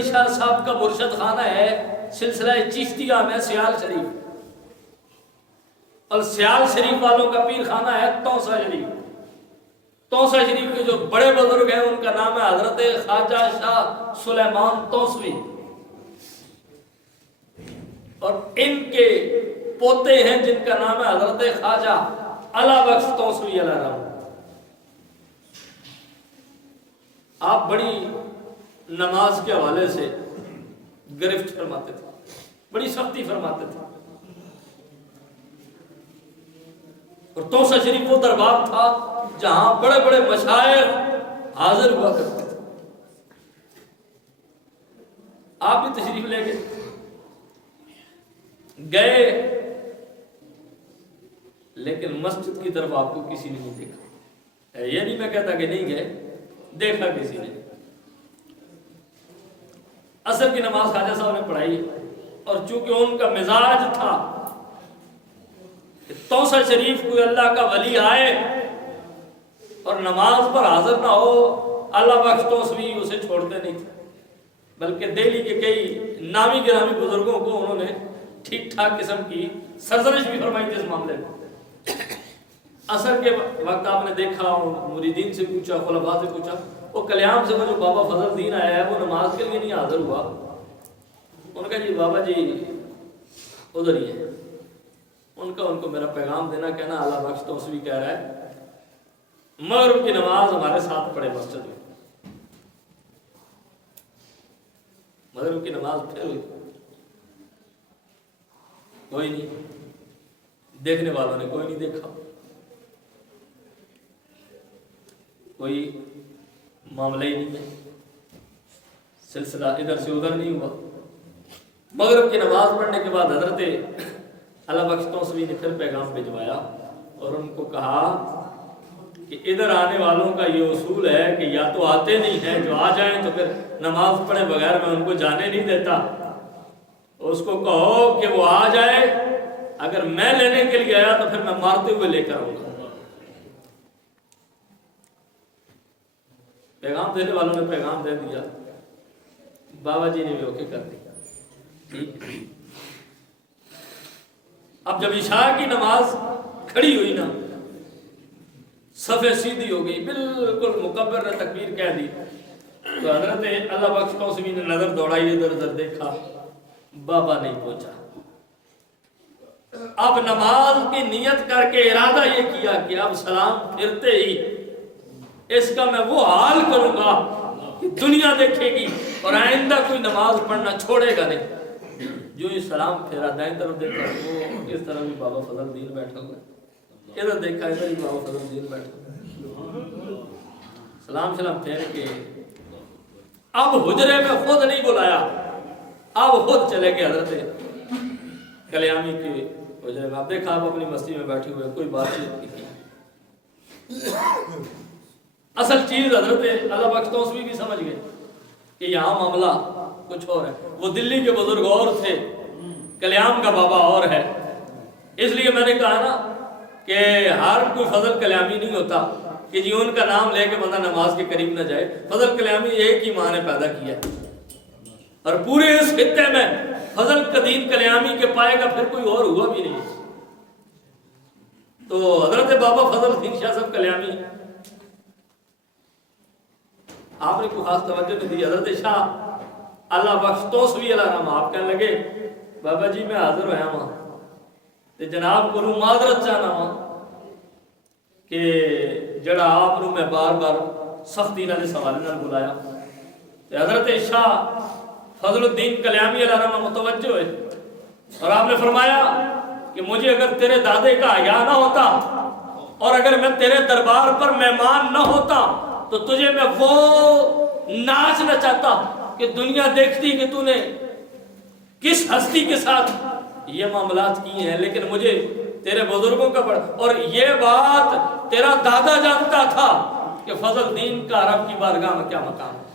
علی شاہ صاحب کا مرشد خانہ ہے سلسلہ چشتیہ میں سیال شریف، اور سیال شریف والوں کا پیر خانہ ہے توسا شریف۔ توسا شریف کے جو بڑے بزرگ ہیں ان کا نام ہے حضرت خواجہ شاہ سلیمان توسوی، اور ان کے پوتے ہیں جن کا نام ہے حضرت خواجہ علا بخش توسوی علیہ رحمہ۔ آپ بڑی نماز کے حوالے سے گرفت فرماتے تھے، بڑی سختی فرماتے تھے، اور توسا شریف وہ دربار تھا جہاں بڑے بڑے مشائخ حاضر ہوا کرتے تھے۔ آپ بھی تشریف لے گئے، لیکن مسجد کی طرف آپ کو کسی نے نہیں دیکھا۔ یہ نہیں میں کہتا کہ نہیں گئے، دیکھا کسی نے۔ عصر کی نماز خواجہ صاحب نے پڑھائی، اور چونکہ ان کا مزاج تھا کہ توسا شریف کوئی اللہ کا ولی آئے اور نماز پر حاضر نہ ہو، اللہ بخش توسوی اسے چھوڑتے نہیں تھے، بلکہ دہلی کے کئی نامی گرامی بزرگوں کو انہوں نے ٹھیک ٹھاک قسم کی سرزنش بھی فرمائی تھی اس معاملے میں۔ عصر کے وقت آپ نے دیکھا، مریدین سے پوچھا، خلفاء سے پوچھا، وہ کلیام سے وہ جو بابا فضل الدین آیا ہے وہ نماز کے لیے نہیں حاضر ہوا۔ ان کا جی بابا جی ادھر ہی ہے، ان کو میرا پیغام دینا، کہنا اللہ بخش توسوی کہہ رہا ہے مغرب کی نماز ہمارے ساتھ پڑھے مسجد میں۔ مغرب کی نماز پھر ہوئی، کوئی نہیں، دیکھنے والوں نے کوئی نہیں دیکھا، کوئی معاملہ ہی نہیں ہے، سلسلہ ادھر سے ادھر نہیں ہوا۔ مغرب کی نماز پڑھنے کے بعد حضرت اللہ بخش توسوی نے پھر پیغام بھجوایا اور ان کو کہا کہ ادھر آنے والوں کا یہ اصول ہے کہ یا تو آتے نہیں ہیں، جو آ جائیں تو پھر نماز پڑھے بغیر میں ان کو جانے نہیں دیتا، اس کو کہو کہ وہ آ جائے، اگر میں لینے کے لیے آیا تو پھر میں مارتے ہوئے لے کر آؤں گا۔ پیغام دینے والوں نے پیغام دے دیا، بابا جی نے بھی اوکے کر دیا۔ اب جب عشاء کی نماز کھڑی ہوئی نا، صفیں سیدھی ہو گئی، بالکل مکبر نے تکبیر کہہ دی، تو حضرت اللہ بخش توسوی نے نظر دوڑائی، ادھر ادھر دیکھا، بابا نہیں پہنچا۔ اب نماز کی نیت کر کے ارادہ یہ کیا کہ اب سلام پھرتے ہی اس کا میں وہ حال کروں گا کہ دنیا دیکھے گی اور آئندہ کوئی نماز پڑھنا چھوڑے گا نہیں۔ جو یہ سلام پھیرا، دائیں طرف دیکھا، وہ اس طرح بھی بابا فضل الدین بیٹھا ہوا ہے، ادھر دیکھا ادھر بھی بابا فضل الدین بیٹھا ہوا ہے۔ سلام پھیر کے اب حجرے میں خود نہیں بلایا، اب خود چلے گئے حضرت کلیامی کے حجرے میں۔ آپ دیکھا، آپ اپنی مستی میں بیٹھے ہوئے، کوئی بات چیت نہیں کی۔ اصل چیز حضرت اللہ بخش توسوی بھی سمجھ گئے کہ یہاں معاملہ کچھ اور ہے۔ وہ دلی کے بزرگ اور تھے، کلیام کا بابا اور ہے، اس لیے میں نے کہا نا کہ ہر کوئی فضل کلیامی نہیں ہوتا کہ جی ان کا نام لے کے بندہ نماز کے قریب نہ جائے۔ فضل کلیامی ایک ہی ماں نے پیدا کیا، اور پورے اس خطے میں فضل قدیم کلیامی کے پائے گا پھر کوئی اور ہوا بھی نہیں۔ تو حضرت بابا فضل الدین شاہ صاحب کلیامی، آپ نے کوئی خاص توجہ نہیں دی۔ حضرت شاہ اللہ بخش توسوی علیہ رحمہ آپ کہنے لگے، بابا جی میں حاضر ہویا ہوں تے جناب کو معذرت چاہنا ہوں کہ جڑا آپ میں بار بار سختی نال اس حوالے نال بلایا۔ تے حضرت شاہ فضل الدین کلیامی علیہ رحمہ متوجہ ہوئے اور آپ نے فرمایا کہ مجھے اگر تیرے دادے کا حیا نہ ہوتا اور اگر میں تیرے دربار پر مہمان نہ ہوتا تو تجھے میں وہ ناچ نچاتا کہ دنیا دیکھتی کہ تو نے کس ہستی کے ساتھ یہ معاملات کی ہیں، لیکن مجھے تیرے بزرگوں کا بڑا، اور یہ بات تیرا دادا جانتا تھا کہ فضل الدین کا عرب کی بارگاہ میں کیا مقام ہے۔